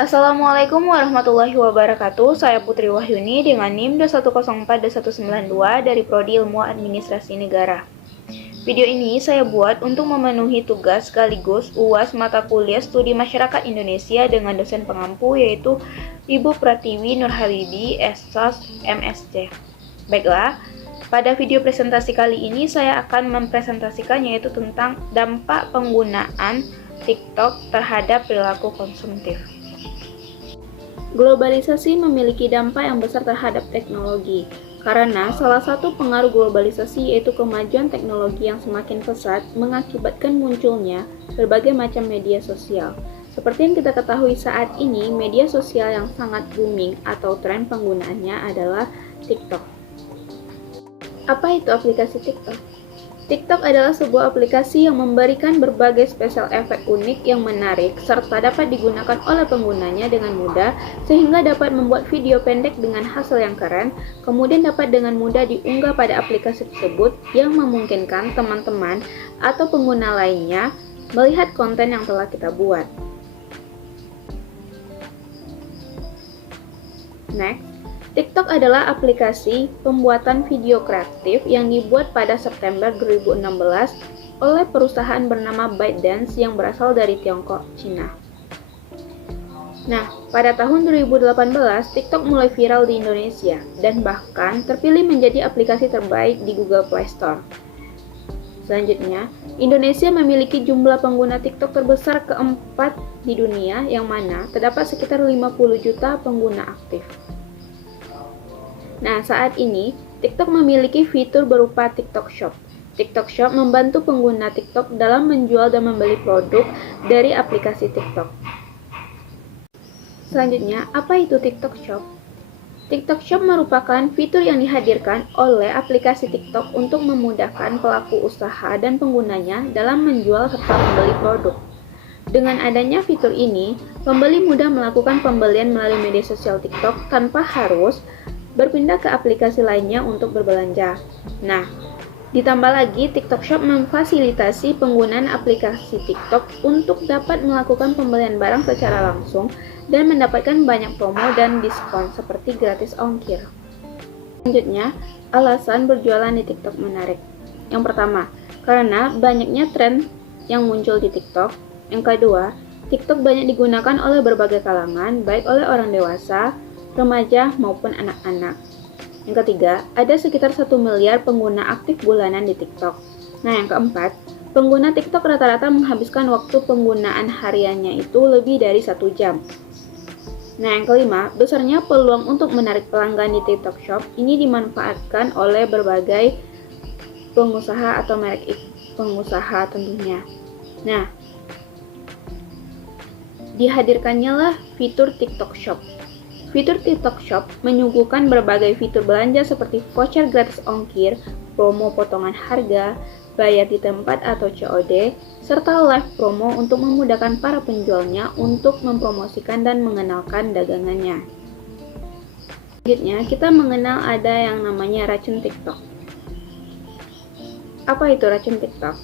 Assalamualaikum warahmatullahi wabarakatuh. Saya Putri Wahyuni dengan NIM 2104292 dari Prodi Ilmu Administrasi Negara. Video ini saya buat untuk memenuhi tugas sekaligus UAS mata kuliah Studi Masyarakat Indonesia dengan dosen pengampu yaitu Ibu Pratiwi Nurhalibi, SSAS MSc. Baiklah, pada video presentasi kali ini saya akan mempresentasikan yaitu tentang dampak penggunaan TikTok terhadap perilaku konsumtif. Globalisasi memiliki dampak yang besar terhadap teknologi, karena salah satu pengaruh globalisasi yaitu kemajuan teknologi yang semakin pesat mengakibatkan munculnya berbagai macam media sosial. Seperti yang kita ketahui saat ini, media sosial yang sangat booming atau tren penggunaannya adalah TikTok. Apa itu aplikasi TikTok? TikTok adalah sebuah aplikasi yang memberikan berbagai spesial efek unik yang menarik serta dapat digunakan oleh penggunanya dengan mudah sehingga dapat membuat video pendek dengan hasil yang keren, kemudian dapat dengan mudah diunggah pada aplikasi tersebut yang memungkinkan teman-teman atau pengguna lainnya melihat konten yang telah kita buat. Next, TikTok adalah aplikasi pembuatan video kreatif yang dibuat pada September 2016 oleh perusahaan bernama ByteDance yang berasal dari Tiongkok, Cina. Nah, pada tahun 2018, TikTok mulai viral di Indonesia dan bahkan terpilih menjadi aplikasi terbaik di Google Play Store. Selanjutnya, Indonesia memiliki jumlah pengguna TikTok terbesar keempat di dunia yang mana terdapat sekitar 50 juta pengguna aktif. Nah, saat ini, TikTok memiliki fitur berupa TikTok Shop. TikTok Shop membantu pengguna TikTok dalam menjual dan membeli produk dari aplikasi TikTok. Selanjutnya, apa itu TikTok Shop? TikTok Shop merupakan fitur yang dihadirkan oleh aplikasi TikTok untuk memudahkan pelaku usaha dan penggunanya dalam menjual serta membeli produk. Dengan adanya fitur ini, pembeli mudah melakukan pembelian melalui media sosial TikTok tanpa harus berpindah ke aplikasi lainnya untuk berbelanja. Nah, ditambah lagi TikTok Shop memfasilitasi penggunaan aplikasi TikTok untuk dapat melakukan pembelian barang secara langsung dan mendapatkan banyak promo dan diskon seperti gratis ongkir. Selanjutnya, alasan berjualan di TikTok menarik. Yang pertama, karena banyaknya tren yang muncul di TikTok. Yang kedua, TikTok banyak digunakan oleh berbagai kalangan, baik oleh orang dewasa, remaja maupun anak-anak. Yang ketiga, ada sekitar 1 miliar pengguna aktif bulanan di TikTok. Nah, yang keempat, pengguna TikTok rata-rata menghabiskan waktu penggunaan hariannya itu lebih dari 1 jam. Nah, yang kelima, besarnya peluang untuk menarik pelanggan di TikTok Shop ini dimanfaatkan oleh berbagai pengusaha atau merek pengusaha tentunya. Nah, dihadirkannya lah fitur TikTok Shop. Fitur TikTok Shop menyuguhkan berbagai fitur belanja seperti voucher gratis ongkir, promo potongan harga, bayar di tempat atau COD, serta live promo untuk memudahkan para penjualnya untuk mempromosikan dan mengenalkan dagangannya. Selanjutnya, kita mengenal ada yang namanya racun TikTok. Apa itu racun TikTok?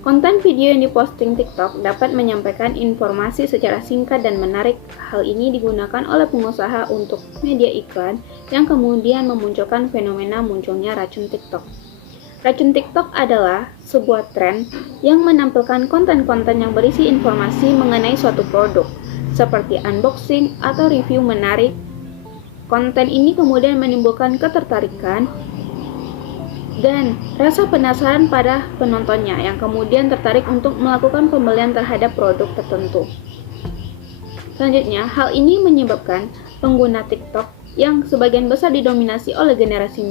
Konten video yang diposting TikTok dapat menyampaikan informasi secara singkat dan menarik. Hal ini digunakan oleh pengusaha untuk media iklan yang kemudian memunculkan fenomena munculnya racun TikTok. Racun TikTok adalah sebuah tren yang menampilkan konten-konten yang berisi informasi mengenai suatu produk, seperti unboxing atau review menarik. Konten ini kemudian menimbulkan ketertarikan dan rasa penasaran pada penontonnya yang kemudian tertarik untuk melakukan pembelian terhadap produk tertentu. Selanjutnya, hal ini menyebabkan pengguna TikTok yang sebagian besar didominasi oleh generasi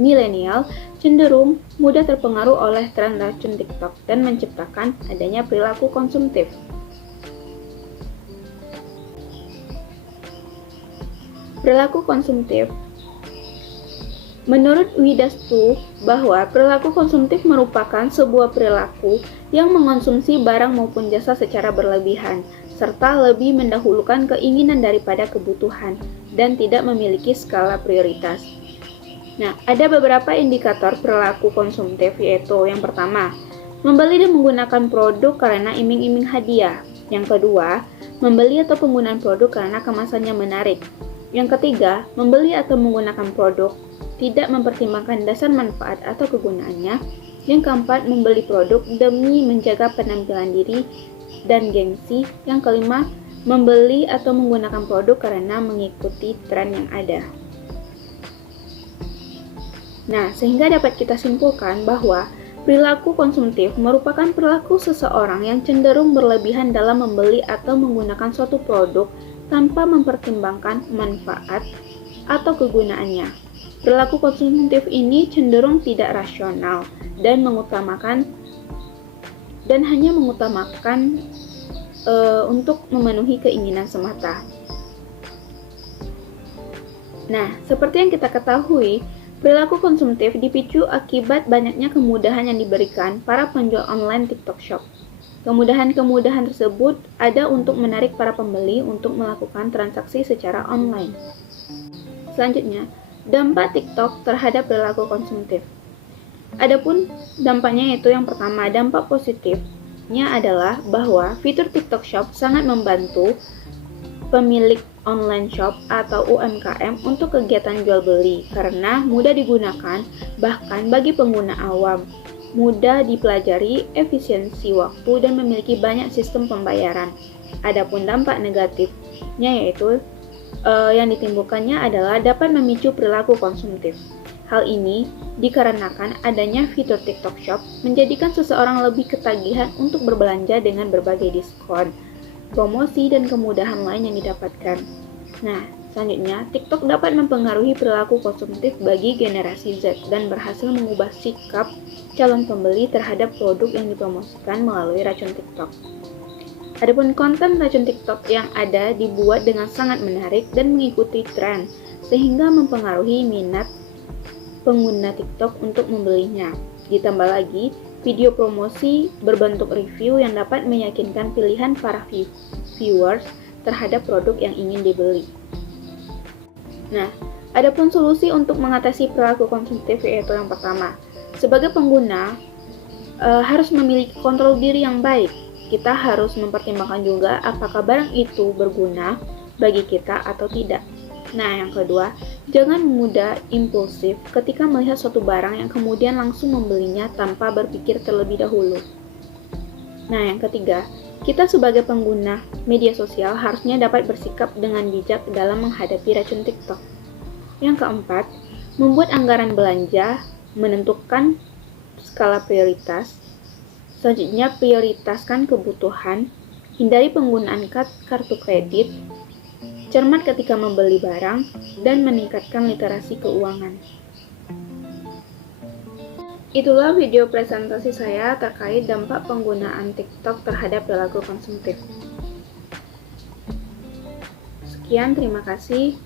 milenial cenderung mudah terpengaruh oleh tren racun TikTok dan menciptakan adanya perilaku konsumtif. Perilaku konsumtif. Menurut Widastu, bahwa perilaku konsumtif merupakan sebuah perilaku yang mengonsumsi barang maupun jasa secara berlebihan, serta lebih mendahulukan keinginan daripada kebutuhan, dan tidak memiliki skala prioritas. Nah, ada beberapa indikator perilaku konsumtif, yaitu yang pertama, membeli dan menggunakan produk karena iming-iming hadiah. Yang kedua, membeli atau penggunaan produk karena kemasannya menarik. Yang ketiga, membeli atau menggunakan produk tidak mempertimbangkan dasar manfaat atau kegunaannya. Yang keempat, membeli produk demi menjaga penampilan diri dan gengsi. Yang kelima, membeli atau menggunakan produk karena mengikuti tren yang ada. Nah, sehingga dapat kita simpulkan bahwa perilaku konsumtif merupakan perilaku seseorang yang cenderung berlebihan dalam membeli atau menggunakan suatu produk tanpa mempertimbangkan manfaat atau kegunaannya. Perilaku konsumtif ini cenderung tidak rasional dan hanya mengutamakan untuk memenuhi keinginan semata. Nah, seperti yang kita ketahui, perilaku konsumtif dipicu akibat banyaknya kemudahan yang diberikan para penjual online TikTok Shop. Kemudahan-kemudahan tersebut ada untuk menarik para pembeli untuk melakukan transaksi secara online. Selanjutnya, dampak TikTok terhadap perilaku konsumtif. Adapun dampaknya yaitu yang pertama, dampak positifnya adalah bahwa fitur TikTok Shop sangat membantu pemilik online shop atau UMKM untuk kegiatan jual beli karena mudah digunakan bahkan bagi pengguna awam, mudah dipelajari, efisiensi waktu, dan memiliki banyak sistem pembayaran. Adapun dampak negatifnya yaitu yang ditimbulkannya adalah dapat memicu perilaku konsumtif. Hal ini dikarenakan adanya fitur TikTok Shop menjadikan seseorang lebih ketagihan untuk berbelanja dengan berbagai diskon, promosi, dan kemudahan lain yang didapatkan. Nah, selanjutnya, TikTok dapat mempengaruhi perilaku konsumtif bagi generasi Z dan berhasil mengubah sikap calon pembeli terhadap produk yang dipromosikan melalui racun TikTok. Adapun konten racun TikTok yang ada dibuat dengan sangat menarik dan mengikuti tren, sehingga mempengaruhi minat pengguna TikTok untuk membelinya. Ditambah lagi, video promosi berbentuk review yang dapat meyakinkan pilihan para viewers terhadap produk yang ingin dibeli. Nah, adapun solusi untuk mengatasi perilaku konsumtif yaitu yang pertama, sebagai pengguna harus memiliki kontrol diri yang baik. Kita harus mempertimbangkan juga apakah barang itu berguna bagi kita atau tidak. Nah, yang kedua, jangan mudah impulsif ketika melihat suatu barang yang kemudian langsung membelinya tanpa berpikir terlebih dahulu. Nah, yang ketiga, kita sebagai pengguna media sosial harusnya dapat bersikap dengan bijak dalam menghadapi racun TikTok. Yang keempat, membuat anggaran belanja, menentukan skala prioritas. Selanjutnya, prioritaskan kebutuhan, hindari penggunaan kartu kredit, cermat ketika membeli barang, dan meningkatkan literasi keuangan. Itulah video presentasi saya terkait dampak penggunaan TikTok terhadap perilaku konsumtif. Sekian, terima kasih.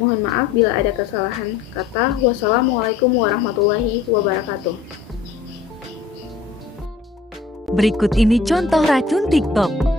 Mohon maaf bila ada kesalahan kata. Wassalamualaikum warahmatullahi wabarakatuh. Berikut ini contoh racun TikTok.